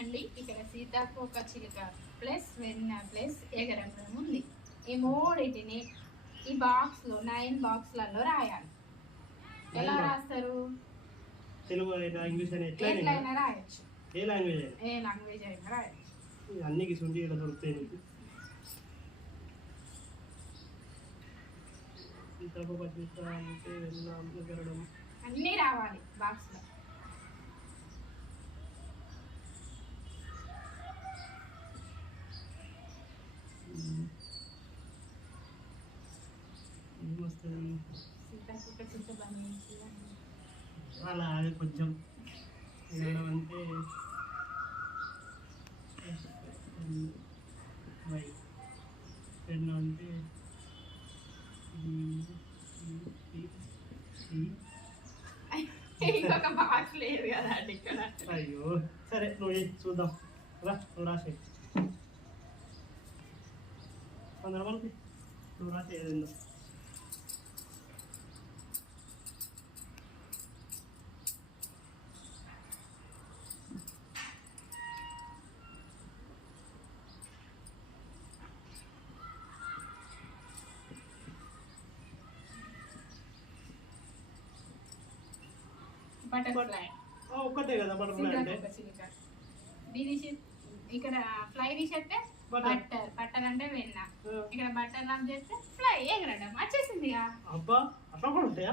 చూడండి ఇక్కడ సీతాకోక చిలుక ప్లస్ వెన్న ప్లస్ ఎగరంగం ఉంది. ఈ మూడింటిని ఈ బాక్స్ లో 9 బాక్స్లలో రాయాలి. ఎలా రాస్తారు? తెలుగు అయినా ఇంగ్లీష్ అయినా ఎట్లయినా రాయొచ్చు. ఏ లాంగ్వేజ్ అయినా ఏ లాంగ్వేజ్ అయినా రాయొచ్చు. అన్నికి సుండి ఇలా దొరుకుతాయి నీకు. సీతాకోక చిలుక అంటే వెన్న ఎగరడం అన్నీ రావాలి బాక్స్ లో. ఏమొస్తుంది సీతాకోక చిలుక బండి అలా అది కొంచెం ఎగరడం అంటే వై పెన్ అంటే ఇంకొక బాక్స్ లేదు కదా అండి ఇక్కడ. అయ్యో సరే నువ్వు చూద్దాం రా నువ్వు రాసే కొందరు నువ్వు రాసే ఏదో బటర్ఫ్లై ఒక్కటే కదా బటర్ఫ్లై అంటే సీతాకోక చిలుక. దీని ఇక్కడ ఫ్లై తీసేస్తే బట్టర్, బట్టర్ అంటే వెన్న. ఇక్కడ బట్టర్ లాంచ్ చేస్తే ఫ్లై ఎగరడం వచ్చేసింది. అబ్బా అట్లా కూడా ఉంటాయా?